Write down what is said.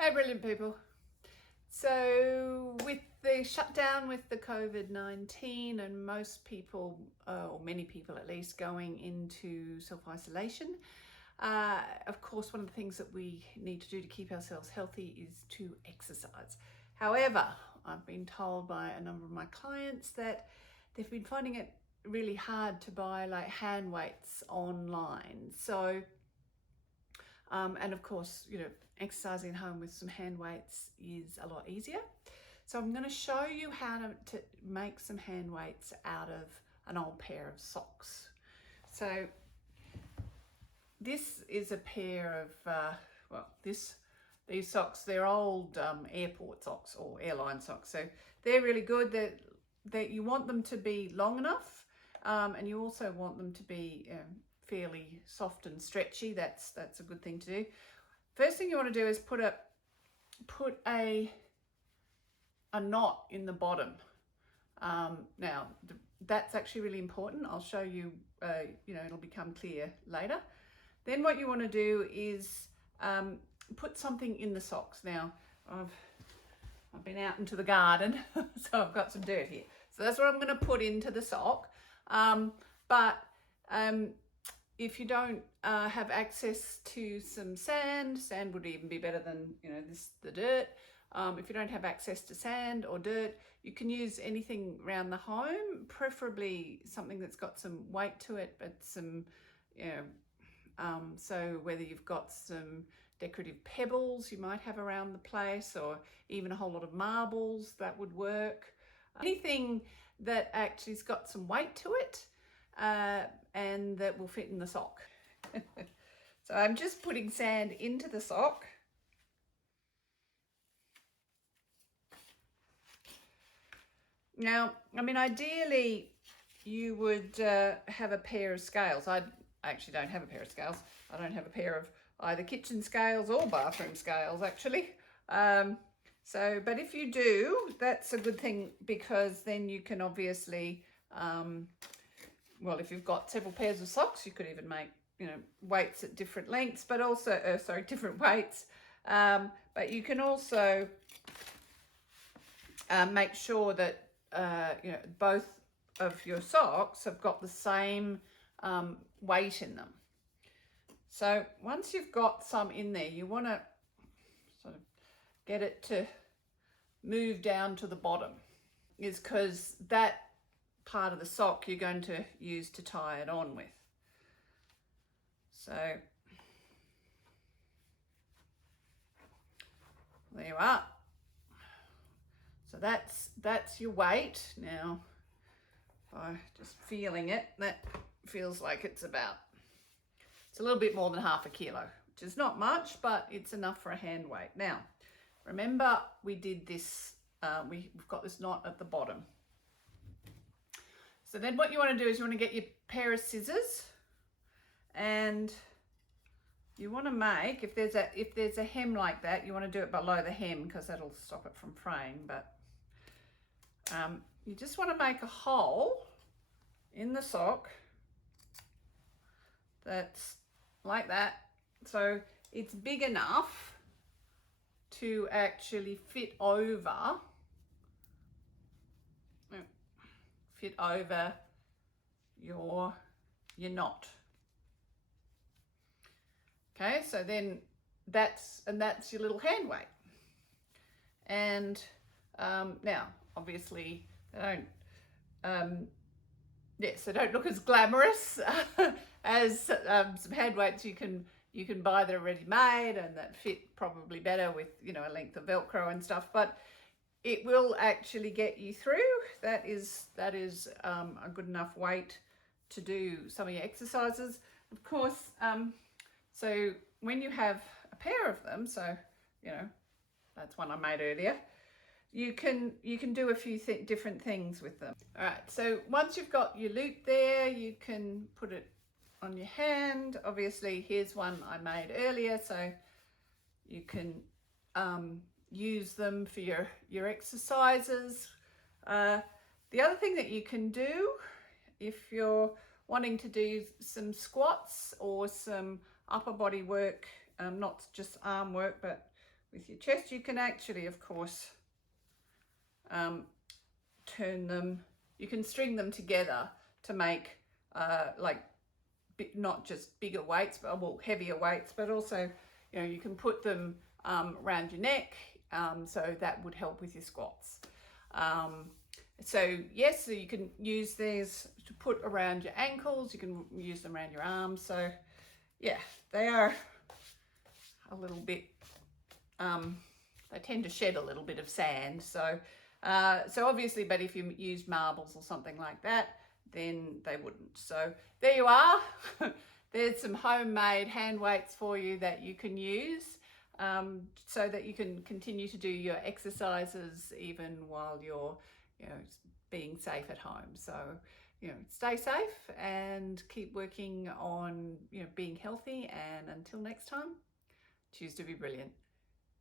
Hey, brilliant people. So with the shutdown with the COVID-19 and most people, or many people at least, going into self-isolation, of course, one of the things that we need to do to keep ourselves healthy is to exercise. However, I've been told by a number of my clients that they've been finding it really hard to buy like hand weights online. So and of course, exercising at home with some hand weights is a lot easier. So I'm going to show you how to make some hand weights out of an old pair of socks. So this is a pair of, these socks, they're old airport socks or airline socks. So they're really good. That you want them to be long enough, and you also want them to be fairly soft and stretchy. That's a good thing to do. First thing you want to do is put a knot in the bottom. Now that's actually really important. I'll show you. It'll become clear later. Then what you want to do is put something in the socks. Now I've been out into the garden, so I've got some dirt here. So that's what I'm going to put into the sock. If you don't have access to some sand would even be better than the dirt. If you don't have access to sand or dirt, you can use anything around the home, preferably something that's got some weight to it, but some, so whether you've got some decorative pebbles you might have around the place, or even a whole lot of marbles, that would work. Anything that actually has got some weight to it, and that will fit in the sock. So I'm just putting sand into the sock. Now, ideally you would have a pair of scales. I actually don't have a pair of scales. I don't have a pair of either kitchen scales or bathroom scales, actually. But if you do, that's a good thing, because then you can obviously, if you've got several pairs of socks, you could even make, weights at different lengths, but also, different weights. But you can also make sure that, both of your socks have got the same weight in them. So once you've got some in there, you want to sort of get it to move down to the bottom, is because that part of the sock you're going to use to tie it on with. So there you are. So that's your weight. Now, by just feeling it, that feels like it's a little bit more than half a kilo, which is not much, but it's enough for a hand weight. Now, remember we did this, we've got this knot at the bottom. So then what you want to do is you want to get your pair of scissors, and you want to make, if there's a hem like that, you want to do it below the hem, because that'll stop it from fraying. But you just want to make a hole in the sock that's like that, so it's big enough to actually fit over your knot. Okay, so then that's your little hand weight. And now obviously they don't look as glamorous as some hand weights you can buy that are ready made and that fit probably better with a length of Velcro and stuff, but it will actually get you through. That is a good enough weight to do some of your exercises. Of course, so when you have a pair of them, so that's one I made earlier, you can do a few different things with them. All right, so once you've got your loop there, you can put it on your hand. Obviously, here's one I made earlier, so you can use them for your exercises. The other thing that you can do, if you're wanting to do some squats or some upper body work, not just arm work, but with your chest. You can actually, of course, turn them, you can string them together to make like not just bigger weights, but well, heavier weights, but also, you know, you can put them around your neck, so that would help with your squats. So yes, so you can use these to put around your ankles, you can use them around your arms. So yeah, they are a little bit, they tend to shed a little bit of sand. So obviously, but if you use marbles or something like that, then they wouldn't. So there you are. There's some homemade hand weights for you that you can use, so that you can continue to do your exercises even while you're, you know, being safe at home. So, you know, stay safe and keep working on, you know, being healthy. And until next time, choose to be brilliant.